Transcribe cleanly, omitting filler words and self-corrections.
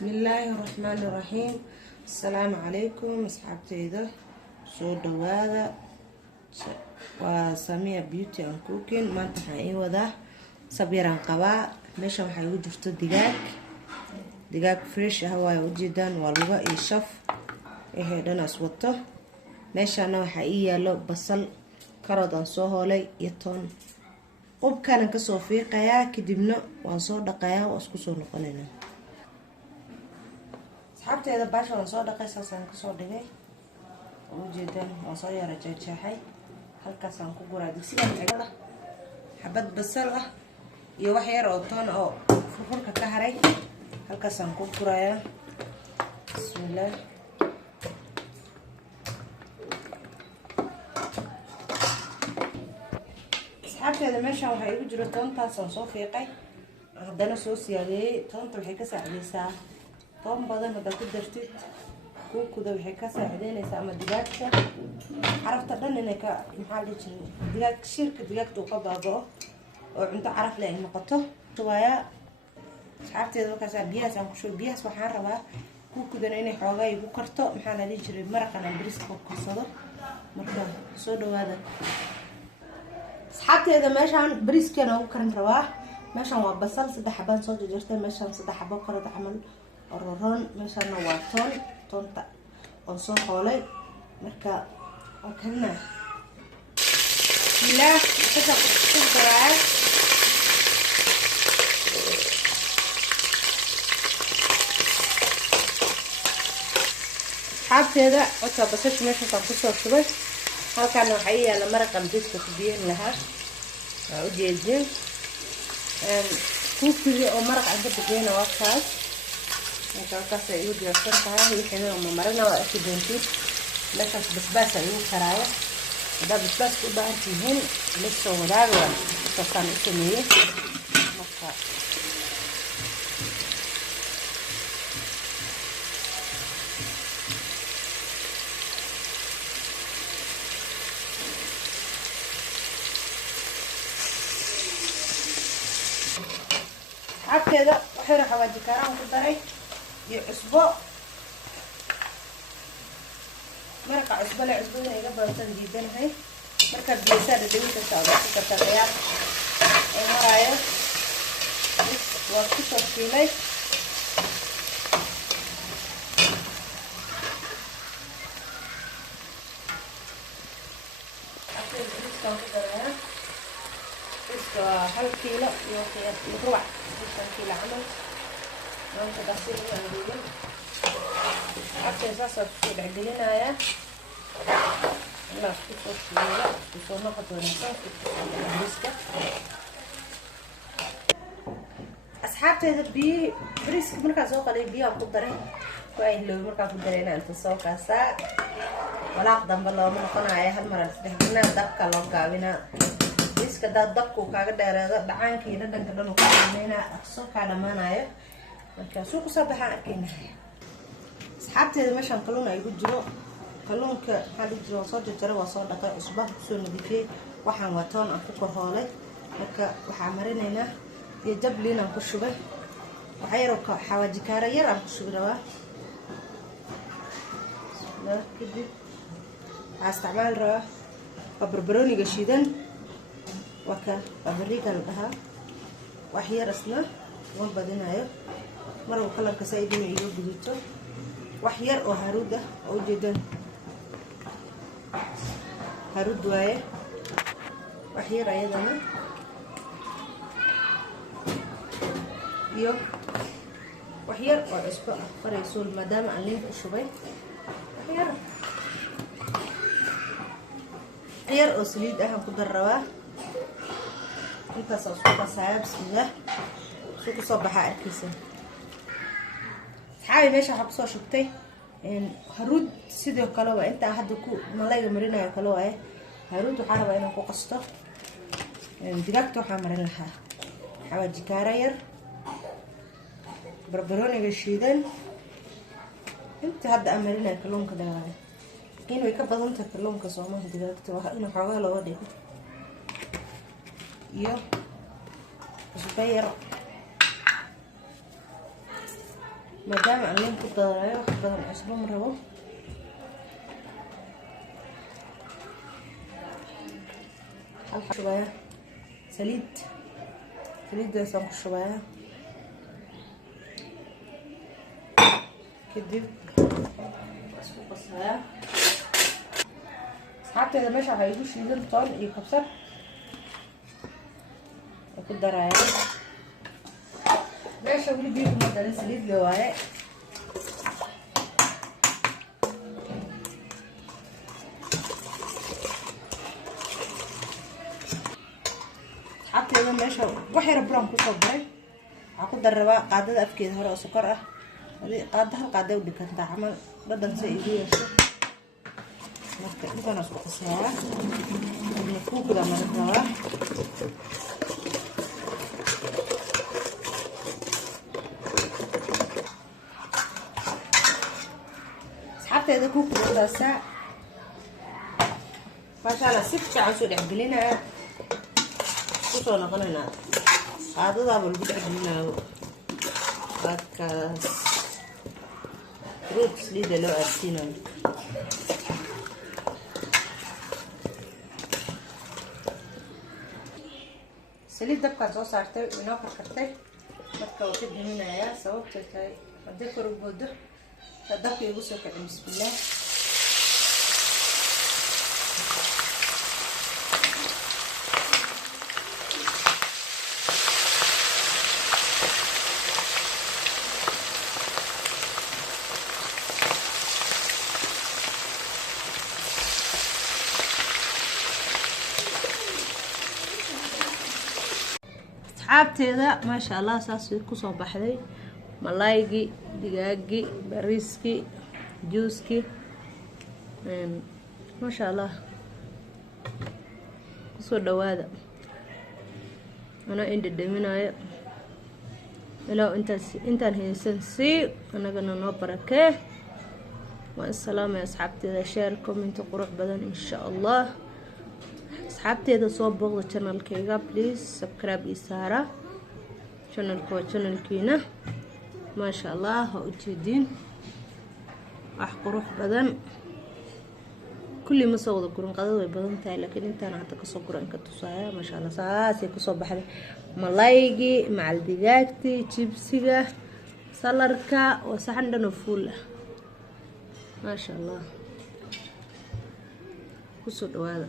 بسم الله الرحمن الرحيم. السلام عليكم أصحابتي. سو دوادا وسامية بيوتي أند كوكين. ما تحقين وده صبيران قباء ماشا waxay ugu jirto digaag fresh ah waa ujeedaan waa lagu iishaf ee dhanaas wato meeshana waxa ii yaalo basal karood aan soo hoolay iyo toon qubkaan ka soo fiiqayaa kadibna waan soo dhaqayaa oo isku soo noqonaynaa asxaabteeda baasha waan soo dhaqay saasaan ka soo dhigay ujeedaan waan soo yara jeexay halkaas aan ku guraa digsigan xigada xabad basal ah iyo wax yar oo toon oo furfurka ka haray halkaas aan ku gurayaa bismillaah asxaabteeda meeshaan waxaa igu jiro toontaas aan soo fiiqay haddana soo siyaadiyey toonta waxay ka saacidaysaa toon badan haddaad ku dartid kuukuda waxay ka saacidaynaysaa ama digaagta carafta dhan inay ka maxaa dhihi jiray digaag shirka digaagta uu ka baaba'o oo cunto caraf leh ay noqoto waayaa asxaabteeda markaas biyahaas aan ku shubo biyahaas waxaan rabaa kuukudana inay xoogaa igu karto maxaa la dhihi jiray maraqan aan bariiska ku karsado marka soo dhawaada asxaabteeda meeshaan bariiskeena ugu karin rabaa meeshaan waa basal 3 xabaan soo jarjartay meeshaan 3 xabo karood camal roron meeshaana waa toonta oo soo xoolay marka oo kana ila ka soo daraa xabteeda wata basasha meeshaan ku soo shubay halkaan waxa yaala maraqan bariiska ku biyen lahaa waa u jeedin kuukii oo maraq aan ka bixiyana waa kaas halkaas ay u diyaarsan tahay wixii oo marina waa akidintii meeshaas basbaas ay u karaayo hada basbaas u baahan tihiin la soo wadaaga saasaan u sameeyay marka عبتها وحيرة حواجي كرام كدري يعصبو مرقة عصبو لعصبو هي قبل تنجيدين هاي مرقة بيسار دوية التعبير كتغيار المرايا وكسو الشيلي عبتها البريسكا كدري هل كيلو يروح 2 كيلو عمل وانت بسيط عندي حتى اساسا في العجلين هيا لا في شويه في نقط ونصف بريسكا اصحابتي بي بريسك marka soo qalay biyo ku daray way loo marka ku darayna inta soo kaasa walaaq damba loo noqonayo hal mar sadexdina dabka loo gaabina iska dabku kaaga dheeraado dhacaankiina dhanka dhan ku sameeyna soo ka dhamaanayo marka soo ku sabaxaan arkeenahay asxaabteeda meeshan kalluun ay ku jiro kalluunka hal jiro soo jarjaray waa soo dhaqay cusba soo nadiifiyay waxaan wataan aan ku korhoolay marka waxa marinaynaa iyo jabliin aan ku shubay waxa yar oo xawaaji kaara yar aan ku shubay kadib استعمال راه بربروني قشيدن وكا بابريكا لها وحير اسنا وبدينايو مره وكلا كسايدين ايو غدوتو وحير او هاروده او جيدن هارود واي وحير ايدنا يو وحير او عسبه فريسول مدام علين شوبي وحير ير او سليد اهم ku darraba inta soo qasayb bismillah soo ku sabaxa arkaysa xaay meesha waxa ku soo shubtay haruud sidoo kale waa inta hadda ku malayga marinayo kale waa haruud waxa rabaa inaan ku qasto digaagta waxa marin lahaa xawaaji kaara yar barbarooniga shiidan inta hadda amarinayo kalluunka dhalay in way ka badan tahay kalluunka Soomaaliya digaagta waxa inuu xoogaa loo dhigo iyo isbeer maadaama aan liin ku darayo wax badan cusbo ma rabo. halka shubaya saliiddaasaan ku shubaya kadib isku qasaya. asxaabteeda meesha waxaa igu shiidan toon iyo kabsar oo ku daraya. meesha weli biyo kuma darin, saliid le waaye. asxaabteeda meesha wax yar buraan kusoo daray. waxaa ku dar rabaa qaadada afkeeda hore oo sokor ah. qaada hal qaada u dhigantaa camal dhadhan si igu yeesho. marka intaan isku qasayaa kadibna kuukada mana rabaa. asxaabteeda kuukadadaasa maasha allah si fiican soo dhex gelinaya. kusoo noqonaynaa qaadadaaba lagu dhex gelinaayo qaadkaas fruit saliida loo aadsiinayo. saliid dabkaan soo saartay inoo karkartay. marka waa ka diminayaa sababtay tahay haddii kor u boodo dabka igu soo kacin. bismillaah. asxaabteeda maasha allah saas way kusoo baxday. malaygii, digaagii, bariiskii, juuskii, maasha allah kusoo dhawaada. anaa indhadhaminayo ilaa intaan haysan sii anagana noo barakee. waan salaamay asxaabteeda. share comment qurux badan insha allah. asxaabteeda soo booqda channelkayga please subscribe ii saara. channelka waa channelkiina maasha allah. ha u jeediin wax qurux badan. kulli ma soo wada gurin, qadada way badan tahay laakiin intaan hadda kasoo guran ka tusaya. maasha allah saasay kusoo baxday. malaygii macal digaagtii, jibsiga, salarka waa saxan dhan oo fuul ah. maasha allah kusoo dhawaada.